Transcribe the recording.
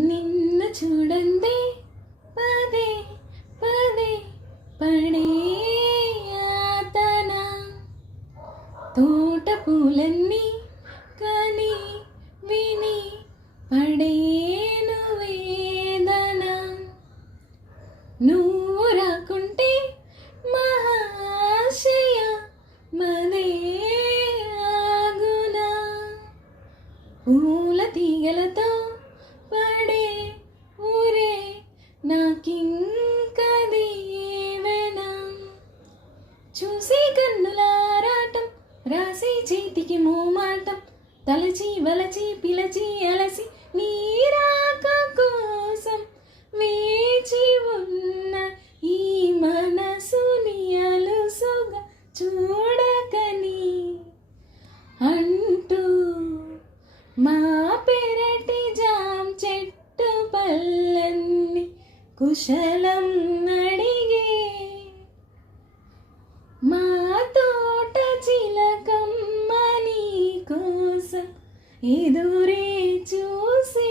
నిన్ను చూడందే పదే పదే పడే యాతన తోట పూలన్నీ కని విని పడేను వేదన నువ్వు రాకుంటే మహాశయ మదే ఆగునా పూల తీగలతో పడే ఊరే నాకింక దీవెనా చూసి కన్నులారాటం రాసి చేతికి మోమాటం తలచి వలచి పిలచి అలసి నీరాక కోసం వేచి ఉన్న ఈ మనసుని అలుసుగా చూడకని అంటూ మా పెరటి జాం చెట్టు పళ్ళన్ని కుశలం అడిగే మా తోట చిలకమ్మ నీ కోసం ఎదురే చూసే